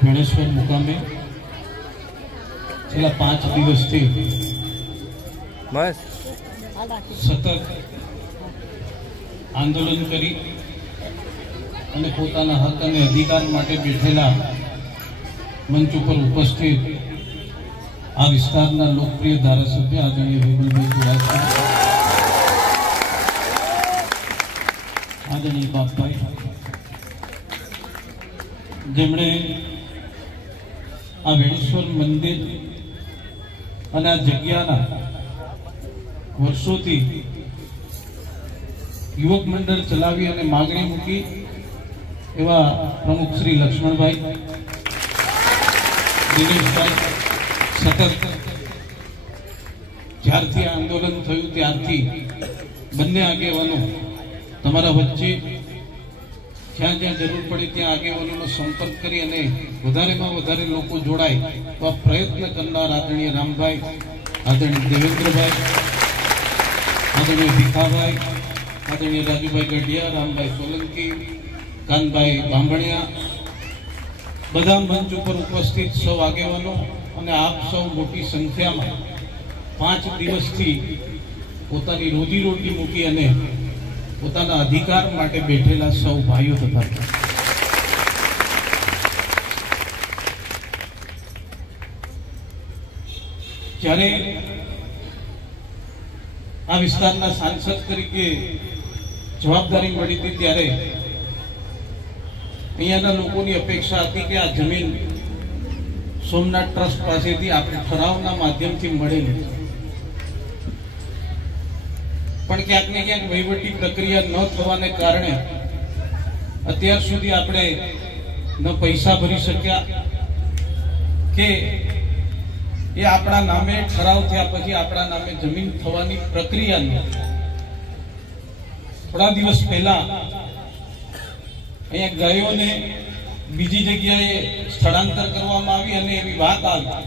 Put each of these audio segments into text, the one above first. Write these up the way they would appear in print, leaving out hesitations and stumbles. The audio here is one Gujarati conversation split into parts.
ભેણેશ્વર મુકામે છેલ્લા 5 દિવસથી સતત આંદોલન કરી અને પોતાના હક અને અધિકાર માટે બેઠેલા મંચ ઉપર ઉપસ્થિત આ વિસ્તારના લોકપ્રિય ધારાસભ્ય આદરણીય વિમલભાઈ ચુડાસમા, આદરણીય બાપભાઈ, જેમણે આ ભેણેશ્વર મંદિર અને આ જગ્યાના વર્ષોથી યુવક મંડળ ચલાવી અને માગણી મૂકી એવા પ્રમુખ શ્રી લક્ષ્મણભાઈ, દિનેશભાઈ, સતત જ્યારથી આંદોલન થયું ત્યારથી બંને આગેવાનો તમારા વચ્ચે જ્યાં જ્યાં જરૂર પડે ત્યાં આગેવાનોનો સંપર્ક કરી અને વધારેમાં વધારે લોકો જોડાય એવા પ્રયત્ન કરનાર આદરણીય રામભાઈ, આદરણીય દેવેન્દ્રભાઈ, આદરણીય ભીખાભાઈ, આદરણીય રાજુભાઈ ગઢિયા, રામભાઈ સોલંકી, કાનભાઈ બાંભણિયા, બધા મંચ ઉપર ઉપસ્થિત સૌ આગેવાનો અને આપ સૌ મોટી સંખ્યામાં 5 દિવસથી પોતાની રોજીરોટી મૂકી અને પોતાના અધિકાર માટે બેઠેલા સૌ ભાઈઓ તથા જ્યારે આ વિસ્તારના સાંસદ તરીકે જવાબદારી મળી હતી ત્યારે અહીંયાના લોકોની અપેક્ષા હતી કે આ જમીન સોમનાથ ટ્રસ્ટ પાસેથી આપણે ઠરાવના માધ્યમથી મળેલી, પણ ક્યાંક ને ક્યાંક વહીવટી પ્રક્રિયા ન થવાને કારણે અત્યાર સુધી આપણે ન પૈસા ભરી શક્યા કે એ આપણા નામે ઠરાવ થયા પછી આપણા નામે જમીન થવાની પ્રક્રિયા. થોડા દિવસ પહેલા અહીંયા ગાયોને બીજી જગ્યાએ સ્થળાંતર કરવામાં આવી અને એવી વાત આવી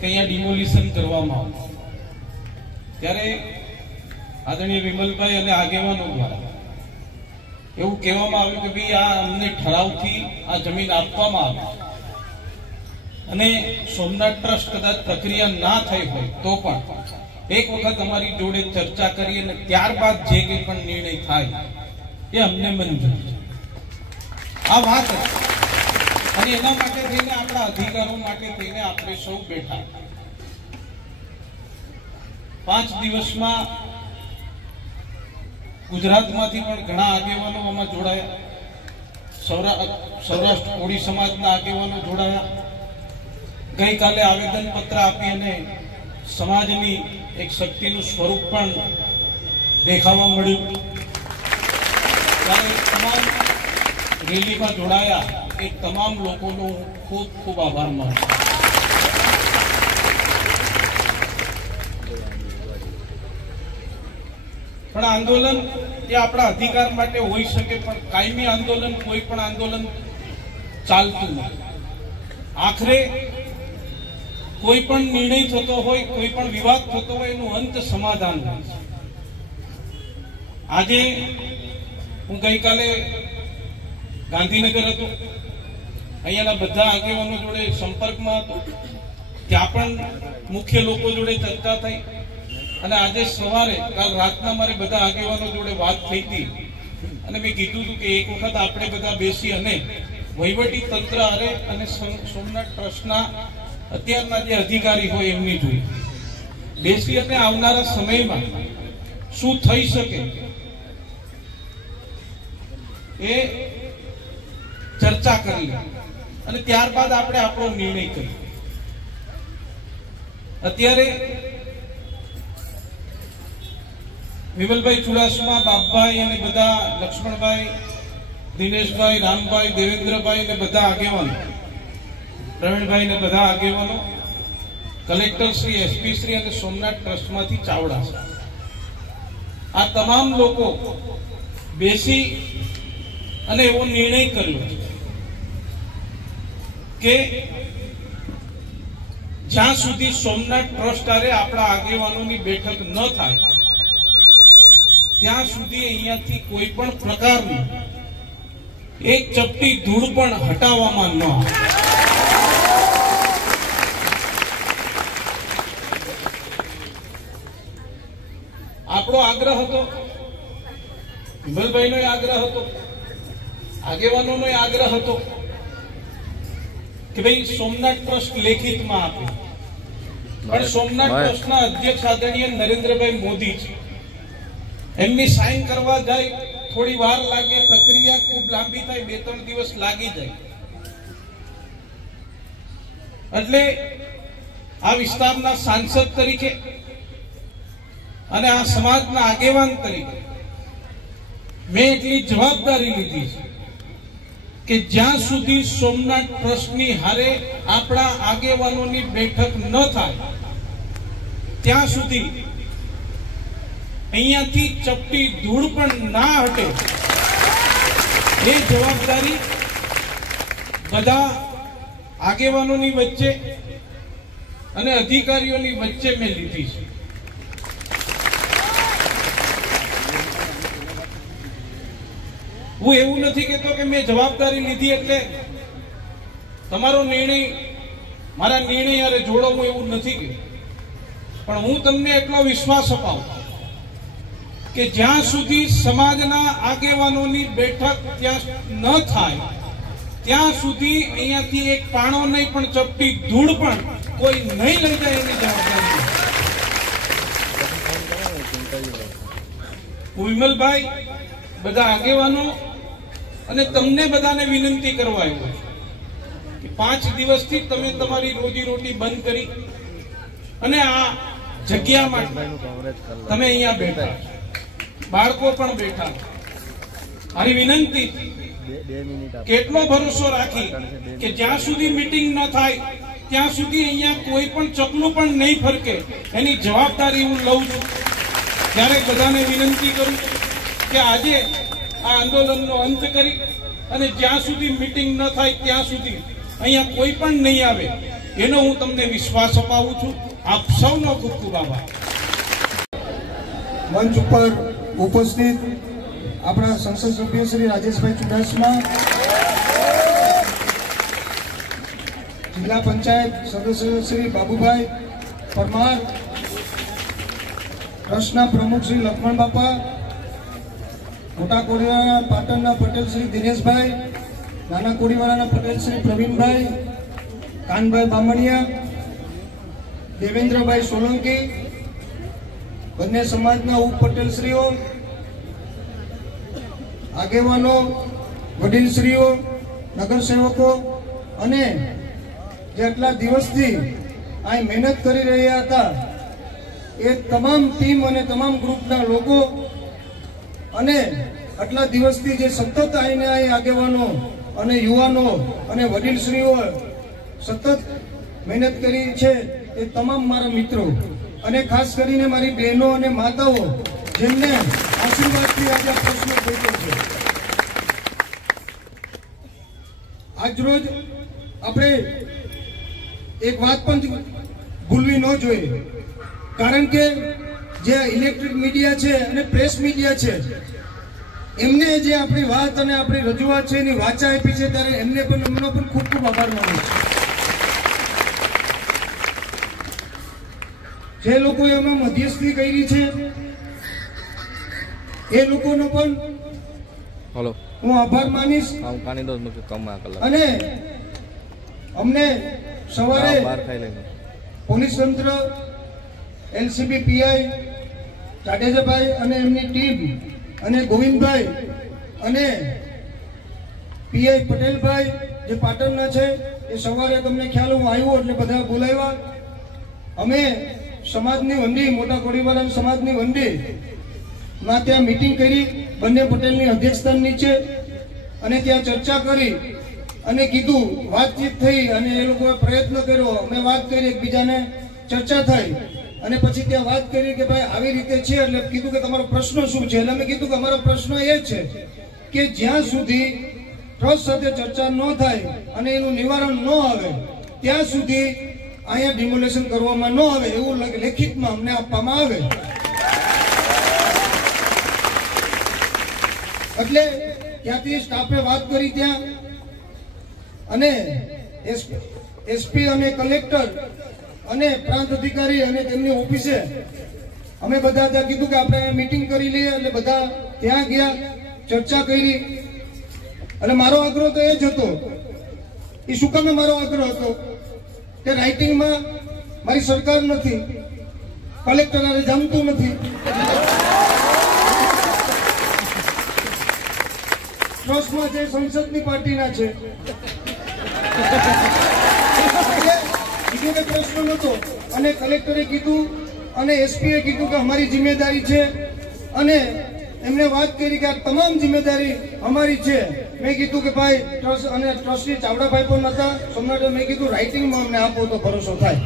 કે અહીંયા ડિમોલિશન કરવામાં આવ્યું. ત્યારે આદરણીય વિમલભાઈ અને આગેવાનો દ્વારા એવું કહેવામાં આવ્યું કે ભાઈ આ અમને ઠરાવથી આ જમીન આપવામાં આવી અને સોમનાથ ટ્રસ્ટ કદાચ પ્રક્રિયા ના થઈ હોય તો પણ એક વખત અમારી જોડે ચર્ચા કરી અને ત્યારબાદ જે કંઈ પણ નિર્ણય થાય એ અમને મંજૂર છે. આ વાત અને એના માટે થઈને આપણા અધિકારો માટે થઈને આપણે સૌ બેઠા. 5 દિવસમાં ગુજરાતમાંથી પણ ઘણા આગેવાનો આમાં જોડાયા. સૌરાષ્ટ્ર કોળી સમાજના આગેવાનો જોડાયા. ગઈકાલે આવેદન પત્ર આપી અને સમાજની એક શક્તિનું સ્વરૂપ પણ દેખાવા મળ્યું. ત્યારે તમામ રેલીમાં જોડાયા એ તમામ લોકોનો ખૂબ ખૂબ આભાર માનું. પણ આંદોલન એ આપણા અધિકાર માટે હોઈ શકે, પણ કાયમી આંદોલન કોઈ પણ આંદોલન ચાલતું નથી. આખરે કોઈ પણ નિર્ણય થતો હોય, કોઈ પણ વિવાદ થતો હોય એનું અંત સમાધાન હોય છે. આજે હું ગઈકાલે ગાંધીનગર હતો, અહીંયાના બધા આગેવાનો જોડે સંપર્કમાં હતો, ત્યાં પણ મુખ્ય લોકો જોડે ચર્ચા થઈ અને આજે સવારે કાલ રાતના મારે બધા આગેવાનો જોડે વાત થઈ હતી અને મેં કીધું હતું કે એક વખત આપણે બધા બેસી અને વહીવટી તંત્ર અરે અને સોમનાથ ટ્રસ્ટના અત્યારના જે અધિકારી હોય એમની જોઈએ બેસી અને આવનારા સમયમાં શું થઈ શકે એ ચર્ચા કરી અને ત્યારબાદ આપણે આપણો નિર્ણય કરીએ. અત્યારે વિમલભાઈ ચુડાસમા, બાપભાઈ અને બધા લક્ષ્મણભાઈ, દિનેશભાઈ, રામભાઈ, દેવેન્દ્રભાઈ અને બધા આગેવાનો, પ્રવીણભાઈ ને બધા આગેવાનો, કલેક્ટર શ્રી, એસપી શ્રી અને સોમનાથ ટ્રસ્ટમાંથી ચાવડા, આ તમામ લોકો બેસી અને એવો નિર્ણય કર્યો કે જ્યાં સુધી સોમનાથ ટ્રસ્ટ આરે આપણા આગેવાનોની બેઠક ન થાય ત્યાં સુધી અહીંયાથી કોઈ પણ પ્રકારની એક ચપટી ધૂળ પણ હટાવવામાં ન આવે. આગ્રહ હતો, વિમલભાઈનો આગ્રહ હતો, આગેવાનોનો આગ્રહ હતો કે ભાઈ સોમનાથ ટ્રસ્ટ લેખિતમાં આપે, પણ સોમનાથ ટ્રસ્ટના અધ્યક્ષ આદરણીય નરેન્દ્રભાઈ મોદી છે, એમની સાઇન કરવા જાય થોડી વાર લાગે, પ્રક્રિયા ખૂબ લાંબી થાય, 2-3 દિવસ લાગી જાય. એટલે આ વિસ્તારના સાંસદ તરીકે અને આ સમાજના આગેવાન તરીકે મેં એટલી જવાબદારી લીધી છે કે જ્યાં સુધી સોમનાથ ટ્રસ્ટની હારે આપણા આગેવાનોની બેઠક ન થાય ત્યાં સુધી અહીંયાથી ચપટી ધૂળ પણ ના હટે એ જવાબદારી બધા આગેવાનોની વચ્ચે અને અધિકારીઓની વચ્ચે મેં લીધી છે. હું એવું નથી કહેતો કે મેં જવાબદારી લીધી એટલે તમારો નિર્ણય મારા નિર્ણય યારે જોડો, હું એવું નથી કહેતો, પણ હું તમને એટલો વિશ્વાસ અપાવું કે જ્યાં સુધી સમાજના આગેવાનોની બેઠક ત્યાં ન થાય ત્યાં સુધી અહીંયાથી એક પાણો નહીં પણ ચપટી ધૂળ પણ કોઈ નહીં લઈ જાય એની જવાબદારી. હું વિમલભાઈ, બધા આગેવાનો અને તમને બધાને વિનંતી કરવા આવ્યો કે 5 દિવસથી તમે તમારી રોજીરોટી બંધ કરી અને આ જગ્યામાં તમે અહીંયા બેઠા, બાળકો પણ બેઠા. મારી વિનંતી કેટલો ભરોસો રાખી કે જ્યાં સુધી મીટિંગ ન થાય ત્યાં સુધી અહીંયા કોઈ પણ ચકલું પણ નહીં ફરકે એની જવાબદારી હું લઉં છું. ત્યારે બધાને વિનંતી કરું કે આજે આ આંદોલનનો અંત કરી અને જ્યાં સુધી મીટિંગ ન થાય ત્યાં સુધી અહીંયા કોઈ પણ નહીં આવે એનો હું તમને વિશ્વાસ અપાવું છું. આપ સૌનો ખૂબ ખૂબ આભાર. મંચ ઉપર ઉપસ્થિત આપણા સંસદ સભ્ય શ્રી રાજેશભાઈ ચુડાસમા, જિલ્લા પંચાયત સદસ્ય શ્રી બાબુભાઈ પરમાર, ટ્રસ્ટના પ્રમુખ શ્રી લક્ષ્મણ બાપા, મોટા કોડીવાળા પાટણના પટેલ શ્રી દિનેશભાઈ, નાના કોડીવાળાના પટેલ શ્રી પ્રવીણભાઈ, કાનભાઈ બામણિયા, દેવેન્દ્રભાઈ સોલંકી, બંને સમાજના ઉપપટેલશ્રીઓ, આગેવાનો, વડીલશ્રીઓ, નગરસેવકો અને જે આટલા દિવસથી અહીં મહેનત કરી રહ્યા હતા એ તમામ ટીમ અને તમામ ગ્રુપના લોકો અને આટલા દિવસથી જે સતત આવીને અહીં આગેવાનો અને યુવાનો અને વડીલશ્રીઓ સતત મહેનત કરી છે એ તમામ મારા મિત્રો અને ખાસ કરીને મારી બહેનો અને માતાઓ જેમને આશીર્વાદથી આજે આ પ્રશ્ન થયો છે. આજરોજ આપણે એક વાત પણ ભૂલવી ન જોઈએ, કારણ કે જે ઇલેક્ટ્રિક મીડિયા છે અને પ્રેસ મીડિયા છે એમને જે આપણી વાત અને આપણી રજૂઆત છે એની વાચા આપી છે ત્યારે એમનો પણ ખૂબ ખૂબ આભાર માનું છું. જે લોકોએ એમાં મધ્યસ્થી કરી છે એ લોકોનો પણ હું આભાર માનીશ. અને અમને સવારે પોલીસ તંત્ર, એલસીબી પીઆઈ જાડેજાભાઈ અને એમની ટીમ અને ગોવિંદભાઈ અને પીઆઈ પટેલભાઈ જે પાટણના છે એ સવારે તમને ખ્યાલ હું આવ્યો એટલે બધા બોલાવ્યા. અમે સમાજની વંડી, મોટા કોડીવાળા સમાજની વંડી માં ત્યાં મીટિંગ કરી, બંને પટેલની અધ્યક્ષસ્થાન નીચે, અને ત્યાં ચર્ચા કરી અને કીધું, વાતચીત થઈ અને એ લોકોએ પ્રયત્ન કર્યો, અમે વાત કરી, એકબીજાને ચર્ચા થઈ અને પછી ત્યાં વાત કરી કે ભાઈ આવી રીતે છે. એટલે કીધું કે તમારો પ્રશ્ન શું છે? એટલે અમે કીધું કે અમારો પ્રશ્ન એ છે કે જ્યાં સુધી ટ્રસ્ટ સાથે ચર્ચા ન થાય અને એનું નિવારણ ન આવે ત્યાં સુધી અહીંયા ડિમોલેશન કરવામાં ન આવે એવું લેખિતમાં અમને આપવામાં આવે. એટલે ત્યાંથી સ્ટાફે વાત કરી ત્યાં, અને એસપી અને કલેક્ટર અને પ્રાંત અધિકારી અને તેમની ઓફિસે અમે બધા ત્યાં કીધું કે આપણે મીટિંગ કરી લઈએ, એટલે બધા ત્યાં ગયા, ચર્ચા કરી. અને મારો આગ્રહ તો એ જ હતો, એ શું કામ મારો આગ્રહ હતો કે રાઇટિંગમાં મારી સરકાર નથી, કલેક્ટર આને જામતું નથી, ટ્રસ્ટમાં છે સંસદની પાર્ટીના છે, બીજો કઈ પ્રશ્ન નતો. અને કલેક્ટરે કીધું અને એસપીએ કીધું કે અમારી જિમ્મેદારી છે, અને એમને વાત કરી કે આ તમામ જિમ્મેદારી અમારી છે. મેં કીધું કે ભાઈ ટ્રસ્ટ અને ટ્રસ્ટી ચાવડાભાઈ પણ હતા સોમનાથ, મેં કીધું રાઇટિંગમાં અમને આપો તો ભરોસો થાય.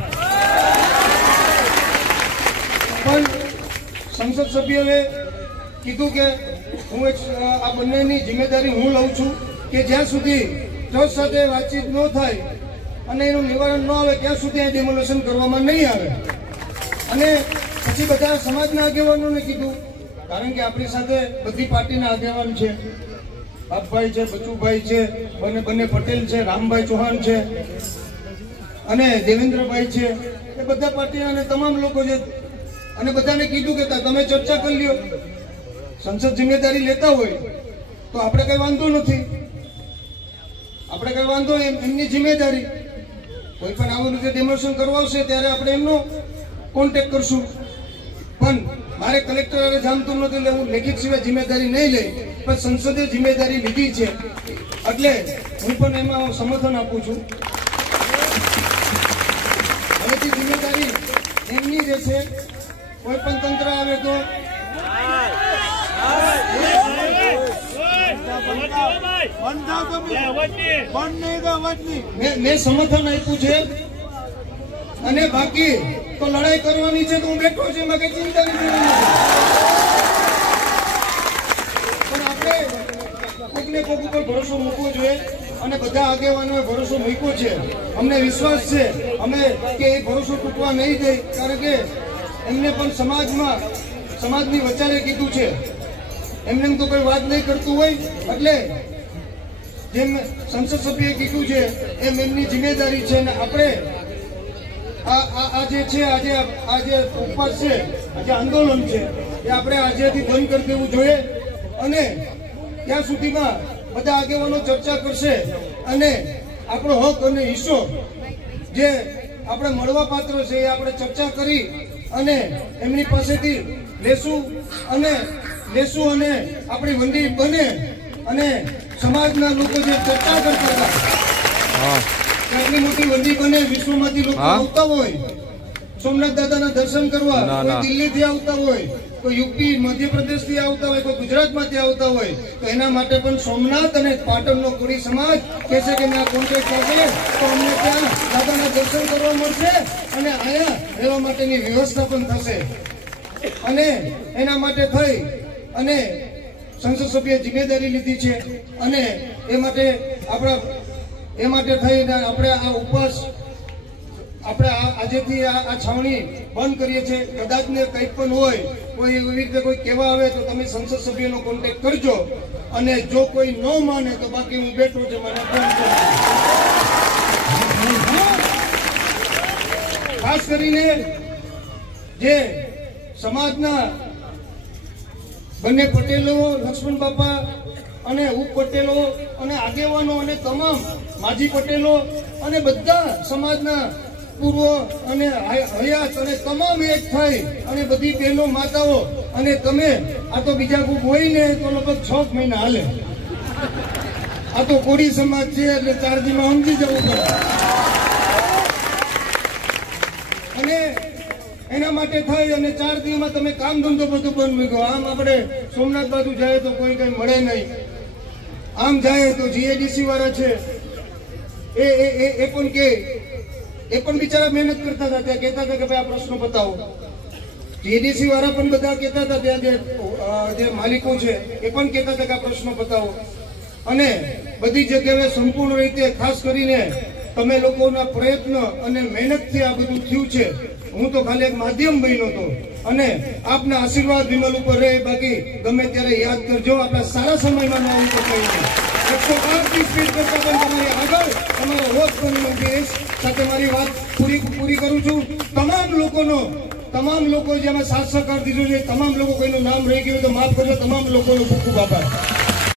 પણ સંસદ સભ્યોએ કીધું કે હું આ બંનેની જિમ્મેદારી હું લઉં છું કે જ્યાં સુધી ટ્રસ્ટ સાથે વાતચીત ન થાય અને એનું નિવારણ ન આવે ત્યાં સુધી આ ડેમોલેશન કરવામાં નહીં આવે. અને પછી બધા સમાજના આગેવાનોને કીધું, કારણ કે આપણી સાથે બધી પાર્ટીના આગેવાન છે, બાપભાઈ છે, બચુભાઈ છે, બંને પટેલ છે, રામભાઈ ચૌહાણ છે અને દેવેન્દ્રભાઈ છે, એ બધા પાર્ટીના અને તમામ લોકો છે. અને બધાને કીધું કે તમે ચર્ચા કરી લ્યો, સંસદ જિમ્મેદારી લેતા હોય તો આપણે કઈ વાંધો નથી, આપણે કઈ વાંધો એમની જિમ્મેદારી. કોઈ પણ આવું રીતે ડેમોલેશન કરવા આવશે ત્યારે આપણે એમનો કોન્ટેક્ટ કરશું. પણ મારે કલેક્ટર જાણતું નથી એટલે હું લેખિત સિવાય જિમ્મેદારી નહીં લઈ, પણ સંસદે જિમ્મેદારી લીધી છે એટલે હું પણ એમાં સમર્થન આપું છું. હવેથી જિમ્મેદારી એમની રહેશે. કોઈ પણ તંત્ર આવે તો મેં સમર્થન આપ્યું છે. અને બાકી તો લડાઈ કરવાની છે તો હું બેઠો છું, એમાં કઈ ચિંતા નથી. પણ આપણે કોઈકને કોઈક ઉપર ભરોસો મૂકવો જોઈએ અને બધા આગેવાનોએ ભરોસો મૂક્યો છે. અમને વિશ્વાસ છે અમે કે એ ભરોસો તૂટવા નહીં દે, કારણ કે એમને પણ સમાજની વચારે કીધું છે. એમને તો કોઈ વાત નહીં કરતું હોય એટલે જેમ સંસદ સભ્યએ કીધું છે એમ એમની જિમ્મેદારી છે. અને આપણે આ જે છે આજે ઉપવાસ છે, આજે આંદોલન છે, એ આપણે આજેથી બંધ કરી દેવું જોઈએ. અને ત્યાં સુધીમાં બધા આગેવાનો ચર્ચા કરશે અને આપણો હક અને હિસ્સો જે આપણે મળવા પાત્ર છે એ આપણે ચર્ચા કરી અને એમની પાસેથી લેશું અને આપણી વંડી બને. અને સમાજના લોકો જે ચર્ચા કરતા હતા આટલી મોટી વંડી બને, વિશ્વમાંથી લોકો આવતા હોય સોમનાથ દાદાના દર્શન કરવા, કોઈ દિલ્હીથી આવતા હોય, કોઈ યુપી મધ્યપ્રદેશ થી આવતા હોય, કોઈ ગુજરાતમાંથી આવતા હોય, તો એના માટે પણ સોમનાથ અને પાટણનો કોળી સમાજ કહેશે કે મેં કોન્ટેક્ટ કરશે તો અમને ત્યાં દાદાના દર્શન કરવા મળશે અને અહીંયા રહેવા માટેની વ્યવસ્થા પણ થશે. અને એના માટે થઈ અને સંસદ સભ્યએ જિમ્મેદારી લીધી છે. અને એ માટે થઈને આપણે આ ઉપવાસ આપણે આજેથી આ છાવણી બંધ કરીએ છીએ. કદાચ ને કંઈ પણ હોય, કોઈ એવી રીતે કોઈ કહેવા આવે તો તમે સંસદ સભ્યનો કોન્ટેક્ટ કરજો. અને જો કોઈ ન માને તો બાકી હું બેઠો છું, મને ફોન કરજો. ખાસ કરીને જે સમાજના બંને પટેલો, લક્ષ્મણ બાપા અને ઉપ પટેલો અને આગેવાનો અને તમામ માજી પટેલો અને બધા સમાજના પૂર્વ અને હયાત અને તમામ એક થઈ અને બધી બહેનો માતાઓ અને તમે આ તો બીજા કોઈ હોય ને તો લગભગ 6 મહિના હાલે. આ તો કોળી સમાજ છે એટલે 4 દીમાં સમજી જવું પડે. અને એના માટે થઈ અને 4 દિવસમાં તમે કામ ધંધો બધું બંધ મૂક્યો. આમ આપણે સોમનાથ બાજુ જાય તો કોઈ કઈ મળે નહીં, આમ જાય તો જીએડીસી વાળા છે એ પણ બિચારા મહેનત કરતા હતા. ત્યાં કહેતા હતા કે ભાઈ આ પ્રશ્નો બતાવો. જીએડીસી વાળા પણ બધા કહેતા હતા, ત્યાં જે માલિકો છે એ પણ કહેતા હતા કે આ પ્રશ્નો બતાવો. અને બધી જગ્યાએ સંપૂર્ણ રીતે ખાસ કરીને તમે લોકોના પ્રયત્ન અને મહેનતથી આ બધું થયું છે. હું તો ખાલી એક માધ્યમ બન્યો હતો અને આપના આશીર્વાદ વિમલ ઉપર રહે. બાકી ગમે ત્યારે યાદ કરજો, આપણા સારા સમયમાં ના આવી શકાય. 108 સ્પીડ કરતા પણ તમારી આગળ તમારો હોશ બની દેશ સાથે મારી વાત પૂરી કરું છું. તમામ લોકોનો તમામ લોકો જેમાં સાથ સહકાર દીધો છે, તમામ લોકો કોઈનું નામ રહી ગયું તો માફ કરજો, તમામ લોકોનો ખૂબ ખૂબ આભાર.